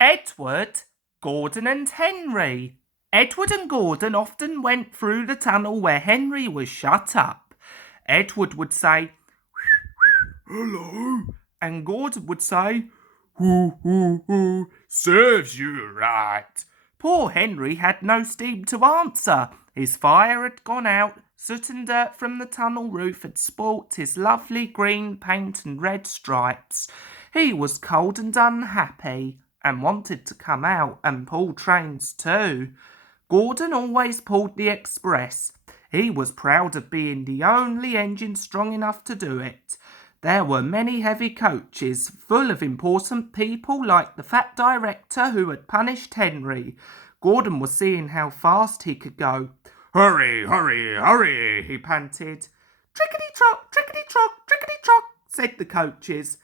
Edward, Gordon and Henry. Edward and Gordon often went through the tunnel where Henry was shut up. Edward would say, "Hello," and Gordon would say, "Hoo, hoo, hoo, serves you right." Poor Henry had no steam to answer. His fire had gone out, soot and dirt from the tunnel roof had spoilt his lovely green paint and red stripes. He was cold and unhappy, and wanted to come out and pull trains too. Gordon always pulled the express. He was proud of being the only engine strong enough to do it. There were many heavy coaches, full of important people like the fat director who had punished Henry. Gordon was seeing how fast he could go. "Hurry, hurry, hurry," he panted. "Trickety-trock, trickety-trock, trickety-trock," said the coaches.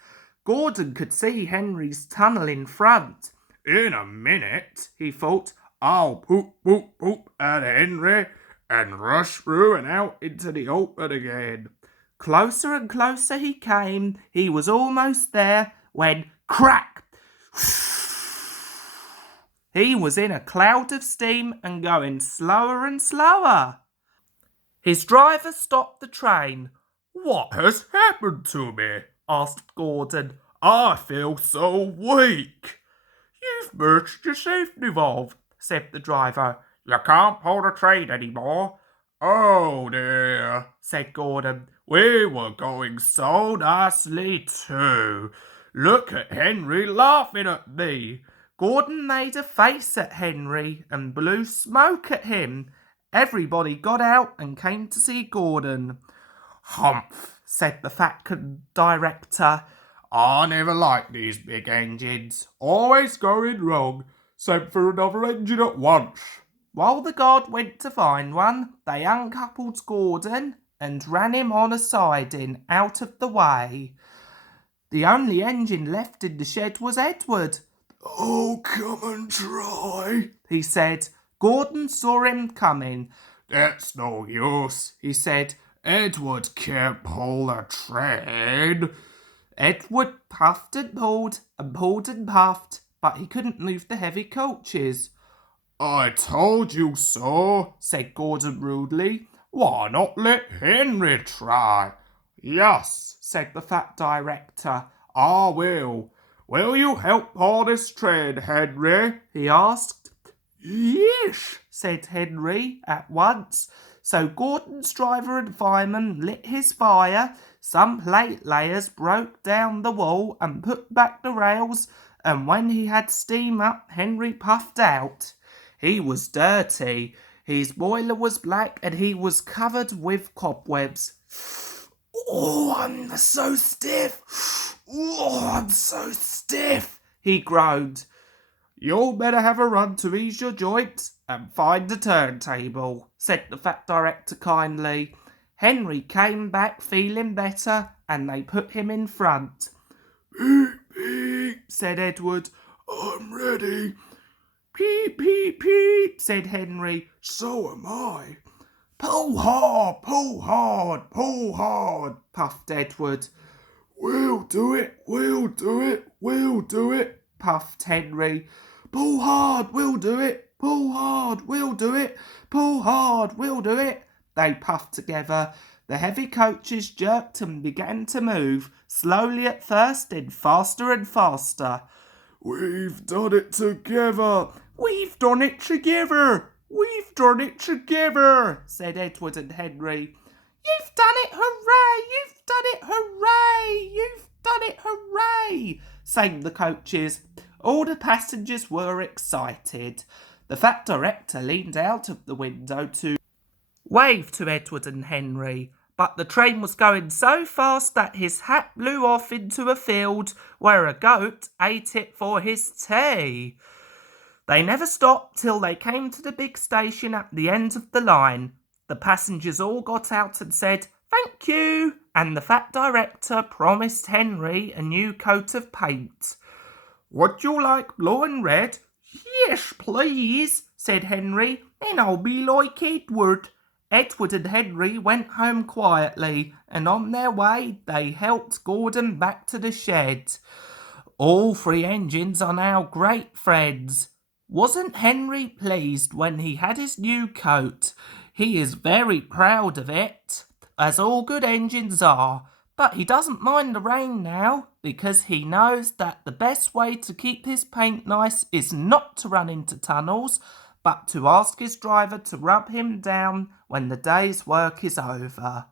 Gordon could see Henry's tunnel in front. "In a minute," he thought, "I'll poop, poop, poop at Henry and rush through and out into the open again." Closer and closer he came. He was almost there when crack! He was in a cloud of steam and going slower and slower. His driver stopped the train. "What has happened to me?" asked Gordon. "I feel so weak." "You've burst your safety valve," said the driver. "You can't pull the train anymore." "Oh dear," said Gordon. "We were going so nicely too. Look at Henry laughing at me." Gordon made a face at Henry and blew smoke at him. Everybody got out and came to see Gordon. "Humph," said the fat director. "I never liked these big engines. Always going wrong. Sent for another engine at once." While the guard went to find one, they uncoupled Gordon and ran him on a siding out of the way. The only engine left in the shed was Edward. "Oh, come and try," he said. Gordon saw him coming. "That's no use," he said. "Edward can't pull a train." Edward puffed and pulled and puffed, but he couldn't move the heavy coaches. "I told you so," said Gordon rudely. "Why not let Henry try?" "Yes," said the fat director, "I will. Will you help pull this train, Henry?" he asked. "Yes," said Henry at once. So Gordon's driver and fireman lit his fire, some plate layers broke down the wall and put back the rails, and when he had steam up, Henry puffed out. He was dirty. His boiler was black and he was covered with cobwebs. "Oh, I'm so stiff. Oh, I'm so stiff," he groaned. "You'll better have a run to ease your joints and find a turntable," said the fat director kindly. Henry came back feeling better and they put him in front. "Beep, beep," said Edward. "I'm ready." "Peep, peep, peep," said Henry. "So am I." "Pull hard, pull hard, pull hard," puffed Edward. "We'll do it, we'll do it, we'll do it," puffed Henry. "Pull hard, we'll do it, pull hard, we'll do it, pull hard, we'll do it." They puffed together. The heavy coaches jerked and began to move, slowly at first, then faster and faster. "We've done it together! We've done it together! We've done it together!" said Edward and Henry. "You've done it, hooray! You've done it, hooray! You've done it, hooray!" sang the coaches. All the passengers were excited. The fat director leaned out of the window to wave to Edward and Henry, but the train was going so fast that his hat blew off into a field where a goat ate it for his tea. They never stopped till they came to the big station at the end of the line. The passengers all got out and said, "Thank you," and the fat director promised Henry a new coat of paint. "Would you like blue and red?" "Yes, please," said Henry, "and I'll be like Edward." Edward and Henry went home quietly, and on their way they helped Gordon back to the shed. All three engines are now great friends. Wasn't Henry pleased when he had his new coat? He is very proud of it, as all good engines are, but he doesn't mind the rain now because he knows that the best way to keep his paint nice is not to run into tunnels, but to ask his driver to rub him down when the day's work is over.